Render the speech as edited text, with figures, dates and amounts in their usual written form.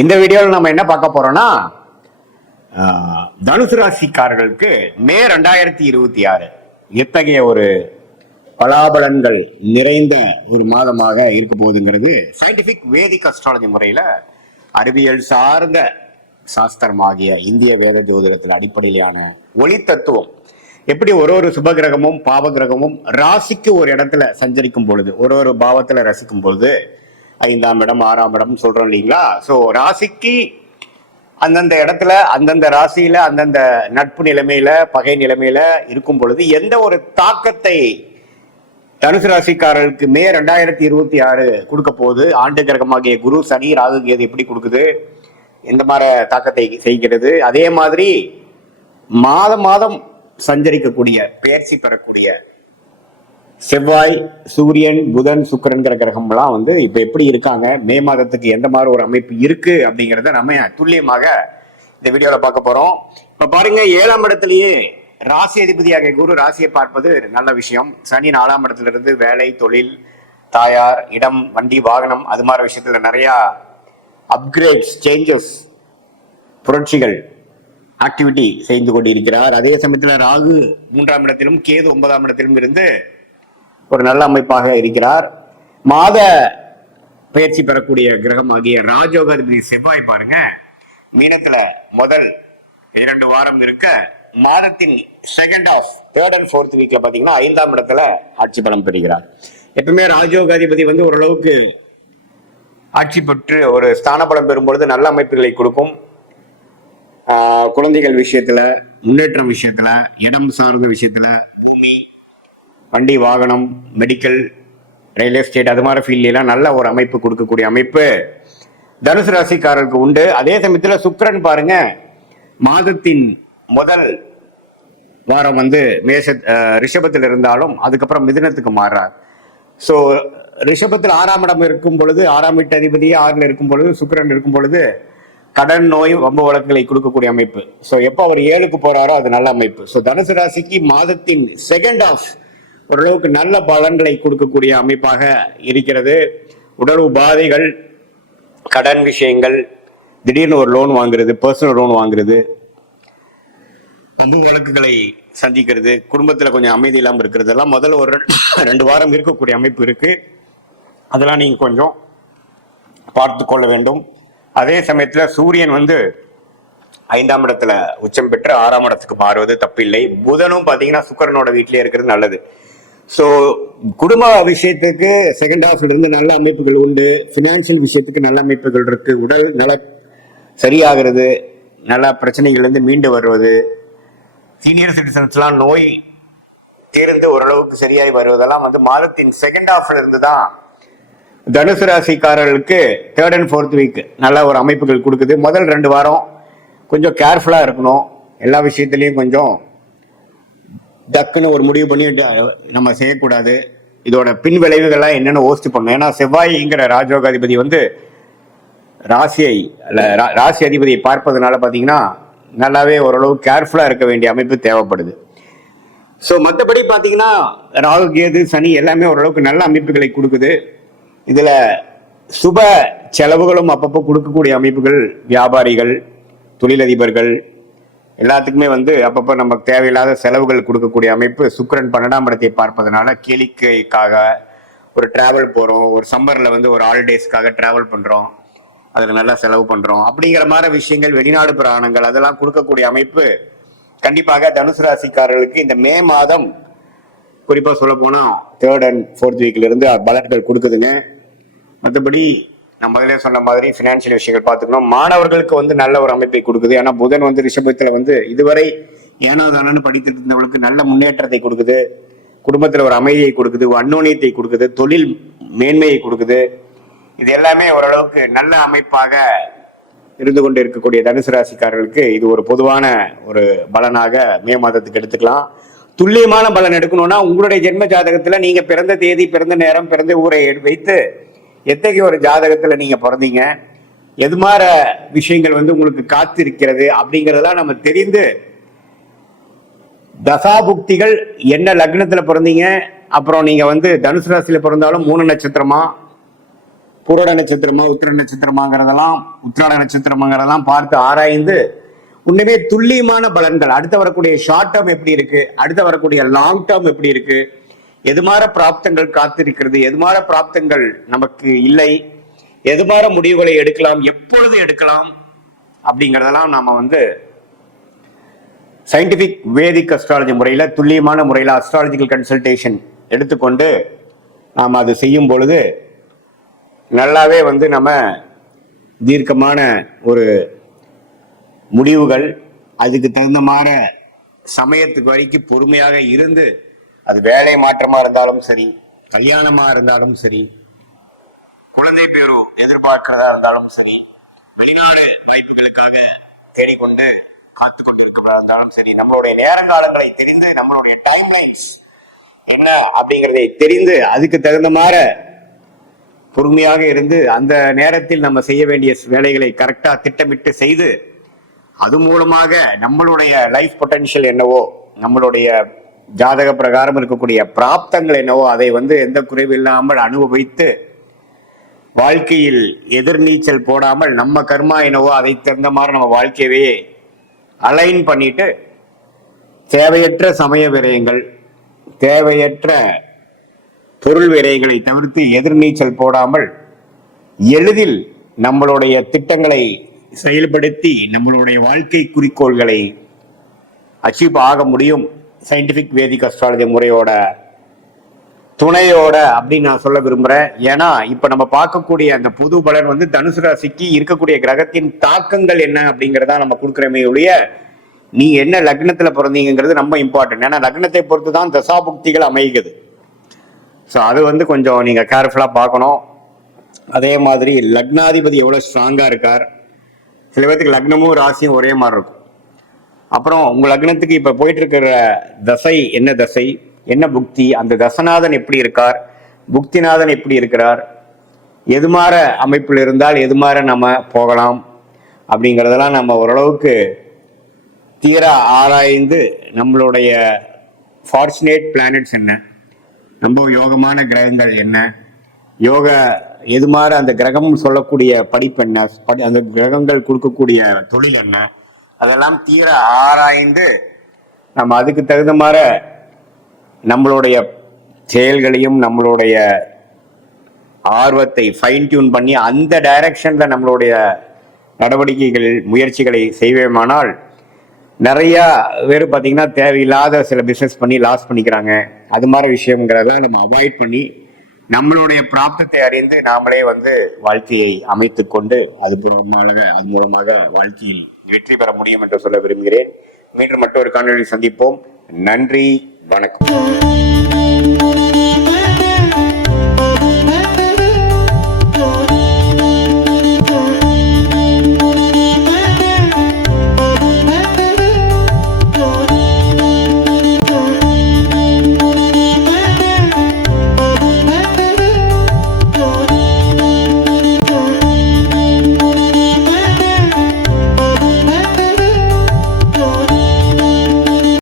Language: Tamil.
இந்த வீடியோவில் நம்ம என்ன பார்க்க போறோம்னா தனுசு ராசிக்காரர்களுக்கு மே 2026 எத்தகைய ஒரு பலாபலன்கள் நிறைந்த ஒரு மாதமாக இருக்க போகுதுங்கிறது சயின்டிபிக் வேதிக் அஸ்ட்ராலஜி முறையில அறிவியல் சார்ந்த சாஸ்திரமாகிய இந்திய வேத ஜோதிடத்தில் அடிப்படையிலான ஒளி தத்துவம் எப்படி ஒரு சுப கிரகமும் பாவ கிரகமும் ராசிக்கு ஒரு இடத்துல சஞ்சரிக்கும் பொழுது ஒரு பாவத்துல ரசிக்கும் பொழுது 5ஆம் இடம் 6ஆம் இடம் சொல்றோம் இல்லைங்களா. ஸோ ராசிக்கு அந்தந்த இடத்துல அந்தந்த ராசியில அந்தந்த நட்பு நிலைமையில பகை நிலைமையில இருக்கும் பொழுது எந்த ஒரு தாக்கத்தை தனுசு ராசிக்காரர்களுக்கு மே 2026 கொடுக்க போகுது, ஆண்டு கிரகமாகிய குரு சனி ராகு கேது எப்படி கொடுக்குது, எந்த மாதிரி தாக்கத்தை செய்கிறது, அதே மாதிரி மாதம் சஞ்சரிக்கக்கூடிய பெயர்ச்சி பெறக்கூடிய செவ்வாய் சூரியன் புதன் சுக்கிரன்கிற கிரகம்லாம் இப்ப எப்படி இருக்காங்க, மே மாதத்துக்கு எந்த மாதிரி ஒரு அமைப்பு இருக்கு அப்படிங்கிறத நம்ம துல்லியமாக இந்த வீடியோல பார்க்க போறோம். இப்ப பாருங்க, 7ஆம் இடத்திலேயே ராசி அதிபதியாக குரு ராசியை பார்ப்பது நல்ல விஷயம். சனி 4ஆம் இடத்துல இருந்து வேலை தொழில் தாயார் இடம் வண்டி வாகனம் அது மாதிரி விஷயத்துல நிறைய அப்கிரேட்ஸ் சேஞ்சஸ் புரட்சிகள் ஆக்டிவிட்டி செய்து கொண்டிருக்கிறார். அதே சமயத்துல ராகு 3ஆம் இடத்திலும் கேது 9ஆம் இடத்திலும் இருந்து ஒரு நல்ல அமைப்பாக இருக்கிறார். மாத பயிற்சி பெறக்கூடிய கிரகம் ஆகிய ராஜயோகாதிபதி செவ்வாய் பாருங்க மீனத்துல முதல் 2 வாரம் இருக்க மாதத்தின் second of third and fourth வீக்ல பாத்தீங்கன்னா 5ஆம் இடத்துல ஆட்சி பலம் பெறுகிறார். எப்பவுமே ராஜயோகாதிபதி ஓரளவுக்கு ஆட்சி பெற்று ஒரு ஸ்தான பலம் பெறும்பொழுது நல்ல அமைப்புகளை கொடுக்கும். குழந்தைகள் விஷயத்துல முன்னேற்றம் விஷயத்துல இடம் சார்ந்த விஷயத்துல பூமி வண்டி வாகனம் மெடிக்கல் ரியல் எஸ்டேட் அது மாதிரி ஃபீல்ட்லாம் நல்ல ஒரு அமைப்பு கொடுக்கக்கூடிய அமைப்பு தனுசு ராசிக்காரருக்கு உண்டு. அதே சமயத்துல சுக்கிரன் பாருங்க மாதத்தின் முதல் வாரம் ரிஷபத்தில் இருந்தாலும் அதுக்கப்புறம் மிதுனத்துக்கு மாறுறார். ஸோ ரிஷபத்தில் 6ஆம் இடம் இருக்கும் பொழுது 6ஆம் வீட்டு அதிபதியே 6ல் இருக்கும் பொழுது சுக்கிரன் இருக்கும் பொழுது கடன் நோய் வம்பு வழக்குகளை கொடுக்கக்கூடிய அமைப்பு. ஸோ எப்போ அவர் 7க்கு போறாரோ அது நல்ல அமைப்பு. ஸோ தனுசு ராசிக்கு மாதத்தின் செகண்ட் ஆஃப் ஓரளவுக்கு நல்ல பலன்களை கொடுக்கக்கூடிய அமைப்பாக இருக்கிறது. உடல் உபாதைகள் கடன் விஷயங்கள் திடீர்னு ஒரு லோன் வாங்குறது பர்சனல் லோன் வாங்குறது வம்பு வழக்குகளை சந்திக்கிறது குடும்பத்துல கொஞ்சம் அமைதி இல்லாமல் இருக்கிறது எல்லாம் முதல்ல ஒரு 2 வாரம் இருக்கக்கூடிய அமைப்பு இருக்கு. அதெல்லாம் நீங்க கொஞ்சம் பார்த்து கொள்ள வேண்டும். அதே சமயத்துல சூரியன் 5ஆம் இடத்துல உச்சம் பெற்று 6ஆம் இடத்துக்கு மாறுவது தப்பில்லை. புதனும் பாத்தீங்கன்னா சுக்கிரனோட வீட்டிலே இருக்கிறது நல்லது. ஸோ குடும்ப விஷயத்துக்கு செகண்ட் ஹாஃப்ல இருந்து நல்ல அமைப்புகள் உண்டு. பினான்சியல் விஷயத்துக்கு நல்ல அமைப்புகள் இருக்கு. உடல் நல சரியாகிறது, நல்ல பிரச்சனைகள்லேருந்து மீண்டு வருவது, சீனியர் சிட்டிசன்ஸ்லாம் நோய் தீர்ந்து ஓரளவுக்கு சரியாகி வருவதெல்லாம் மாதத்தின் செகண்ட் ஹாஃப்ல இருந்து தான் தனுசு ராசிக்காரர்களுக்கு தேர்ட் அண்ட் ஃபோர்த் வீக் நல்ல ஒரு அமைப்புகள் கொடுக்குது. முதல் 2 வாரம் கொஞ்சம் கேர்ஃபுல்லா இருக்கணும். எல்லா விஷயத்திலையும் கொஞ்சம் டக்குன்னு ஒரு முடிவு பண்ணி நம்ம செய்யக்கூடாது. இதோட பின் விளைவுகள்லாம் என்னென்னு யோசிச்சு பண்ணணும். ஏன்னா செவ்வாய்ங்கிற ராஜயோகாதிபதி ராசி அதிபதியை பார்ப்பதனால பார்த்தீங்கன்னா நல்லாவே ஓரளவு கேர்ஃபுல்லா இருக்க வேண்டிய அமைப்பு தேவைப்படுது. ஸோ மற்றபடி பார்த்தீங்கன்னா ராகு கேது சனி எல்லாமே ஓரளவுக்கு நல்ல அமைப்புகளை கொடுக்குது. இதுல சுப செலவுகளும் அப்பப்போ கொடுக்கக்கூடிய அமைப்புகள் வியாபாரிகள் தொழிலதிபர்கள் எல்லாத்துக்குமே அப்பப்போ நமக்கு தேவையில்லாத செலவுகள் கொடுக்கக்கூடிய அமைப்பு. சுக்கிரன் 12ஆம் இடத்தை பார்ப்பதனால கேளிக்கைக்காக ஒரு டிராவல் போறோம், ஒரு சம்மர்ல ஒரு ஹாலிடேஸ்க்காக டிராவல் பண்றோம், அதுல நல்லா செலவு பண்றோம் அப்படிங்கிற மாதிரி விஷயங்கள் வெளிநாடு பிரயாணங்கள் அதெல்லாம் கொடுக்கக்கூடிய அமைப்பு கண்டிப்பாக தனுசு ராசிக்காரர்களுக்கு இந்த மே மாதம் குறிப்பா சொல்ல போனா தேர்ட் அண்ட் ஃபோர்த் வீக்ல இருந்து பலன்கள் கொடுக்குதுங்க. மற்றபடி நான் முதலே சொன்ன மாதிரி பினான்சியல் விஷயங்கள் பார்த்துக்கணும். மாணவர்களுக்கு நல்ல ஒரு அமைப்பை கொடுக்குது. ஏன்னா புதன் ரிஷபத்துல இதுவரை ஏனோதானு படித்துட்டு இருந்தவங்களுக்கு நல்ல முன்னேற்றத்தை கொடுக்குது. குடும்பத்துல ஒரு அமைதியை கொடுக்குது, அந்நோனியத்தை கொடுக்குது, தொழில் மேன்மையை கொடுக்குது. இது எல்லாமே ஓரளவுக்கு நல்ல அமைப்பாக இருந்து கொண்டு இருக்கக்கூடிய தனுசு ராசிக்காரர்களுக்கு இது ஒரு பொதுவான ஒரு பலனாக மே மாதத்துக்கு எடுத்துக்கலாம். துல்லியமான பலன் எடுக்கணும்னா உங்களுடைய ஜென்ம ஜாதகத்துல நீங்க பிறந்த தேதி பிறந்த நேரம் பிறந்த ஊரை வைத்து எத்தகைய ஒரு ஜாதகத்துல நீங்க பிறந்தீங்க, எது மாதிரி விஷயங்கள் உங்களுக்கு காத்து இருக்கிறது அப்படிங்கறதெல்லாம் நம்ம தெரிந்து தசாபுக்திகள் என்ன லக்னத்துல பிறந்தீங்க, அப்புறம் நீங்க தனுசு ராசியில பிறந்தாலும் 3 நட்சத்திரமா பூரட நட்சத்திரமா உத்திர நட்சத்திரமாங்கிறதெல்லாம் உத்திராட நட்சத்திரமாங்கிறதெல்லாம் பார்த்து ஆராய்ந்து உண்மையே துல்லியமான பலன்கள் அடுத்து வரக்கூடிய ஷார்ட் டேர்ம் எப்படி இருக்கு, அடுத்து வரக்கூடிய லாங் டேர்ம் எப்படி இருக்கு, எதுமாற பிராப்தங்கள் காத்திருக்கிறது, எதுமாற பிராப்தங்கள் நமக்கு இல்லை, எதுமாற முடிவுகளை எடுக்கலாம், எப்பொழுது எடுக்கலாம் அப்படிங்கிறதெல்லாம் நாம வந்து சயின்டிபிக் வேதிக் அஸ்ட்ராலஜி முறையில துல்லியமான முறையில் அஸ்ட்ராலஜிக்கல் கன்சல்டேஷன் எடுத்துக்கொண்டு நாம் அது செய்யும் பொழுது நல்லாவே வந்து நம்ம தீர்க்கமான ஒரு முடிவுகள் அதுக்கு தகுந்த மாதிரி சமயத்துக்கு வரைக்கும் பொறுமையாக இருந்து அது வேலை மாற்றமா இருந்தாலும் சரி, கல்யாணமா இருந்தாலும் சரி, குழந்தை பேரு எதிர்பார்க்கிறதா இருந்தாலும் சரி, வெளிநாடு வாய்ப்புகளுக்காக தேடிக்கொண்டு காத்து கொண்டிருக்கிறதா இருந்தாலும் சரி, நம்மளுடைய நேரங்காலங்களை தெரிந்து நம்மளுடைய டைம் லைன்ஸ் என்ன அப்படிங்கிறதை தெரிந்து அதுக்கு தகுந்த மாதிரி பொறுமையாக இருந்து அந்த நேரத்தில் நம்ம செய்ய வேண்டிய வேலைகளை கரெக்டா திட்டமிட்டு செய்து அது மூலமாக நம்மளுடைய லைஃப் பொட்டன்ஷியல் என்னவோ, நம்மளுடைய ஜாதக பிரகாரம் இருக்கக்கூடிய பிராப்தங்கள் என்னவோ அதை வந்து எந்த குறைவு இல்லாமல் அனுபவித்து வாழ்க்கையில் எதிர்நீச்சல் போடாமல் நம்ம கர்மா என்னவோ அதை தகுந்த மாதிரி நம்ம வாழ்க்கையவே அலைன் பண்ணிட்டு தேவையற்ற சமய விரயங்கள், தேவையற்ற பொருள் விரயங்களை தவிர்த்து எதிர்நீச்சல் போடாமல் எளிதில் நம்மளுடைய திட்டங்களை செயல்படுத்தி நம்மளுடைய வாழ்க்கை குறிக்கோள்களை அச்சீவ் ஆக முடியும் சயின்டிபிக் வேதிக் அஸ்ட்ராலஜி முறையோட துணையோட அப்படின்னு நான் சொல்ல விரும்புறேன். ஏன்னா இப்ப நம்ம பார்க்கக்கூடிய அந்த புது பலன் வந்து தனுசு ராசிக்கு இருக்கக்கூடிய கிரகத்தின் தாக்கங்கள் என்ன அப்படிங்கிறதா நம்ம கொடுக்குறமே ஒழிய நீ என்ன லக்னத்துல பிறந்தீங்கிறது ரொம்ப இம்பார்ட்டன்ட். ஏன்னா லக்னத்தை பொறுத்து தான் தசாபுக்திகள் அமைகிறது. ஸோ அது வந்து கொஞ்சம் நீங்க கேர்ஃபுல்லா பார்க்கணும். அதே மாதிரி லக்னாதிபதி எவ்வளவு ஸ்ட்ராங்கா இருக்கார், சில பேருக்கு லக்னமும் ராசியும் ஒரே மாதிரி இருக்கும். அப்புறம் உங்க லக்னத்துக்கு இப்ப போயிட்டு இருக்கிற தசை என்ன தசை, என்ன புக்தி, அந்த தசநாதன் எப்படி இருக்கார், புக்திநாதன் எப்படி இருக்கிறார், எதுமாற அமைப்பில் இருந்தால் எதுமாற நம்ம போகலாம் அப்படிங்கிறதெல்லாம் நம்ம ஓரளவுக்கு தீர ஆராய்ந்து நம்மளுடைய ஃபார்ச்சுனேட் பிளானட்ஸ் என்ன, ரொம்ப யோகமான கிரகங்கள் என்ன, யோக எதுமாற அந்த கிரகம் சொல்லக்கூடிய படிப்பு என்ன, அந்த கிரகங்கள் கொடுக்கக்கூடிய தொழில் என்ன, அதெல்லாம் தீர ஆராய்ந்து நம்ம அதுக்கு தகுந்த மாதிரி நம்மளுடைய செயல்களையும் நம்மளுடைய ஆர்வத்தை ஃபைன் டியூன் பண்ணி அந்த டைரக்ஷன்ல நம்மளுடைய நடவடிக்கைகள் முயற்சிகளை செய்வோமானால் நிறைய பேர் பார்த்தீங்கன்னா தேவையில்லாத சில பிஸ்னஸ் பண்ணி லாஸ் பண்ணிக்கிறாங்க. அது மாதிரி விஷயங்கிறதெல்லாம் நம்ம அவாய்ட் பண்ணி நம்மளுடைய பிராப்தத்தை அறிந்து நாமளே வந்து வாழ்க்கையை அமைத்து கொண்டு அது மூலமாக வாழ்க்கையில் வெற்றி பெற முடியும் என்று சொல்ல விரும்புகிறேன். மீண்டும் மற்றொரு காணொலியில் சந்திப்போம். நன்றி, வணக்கம்.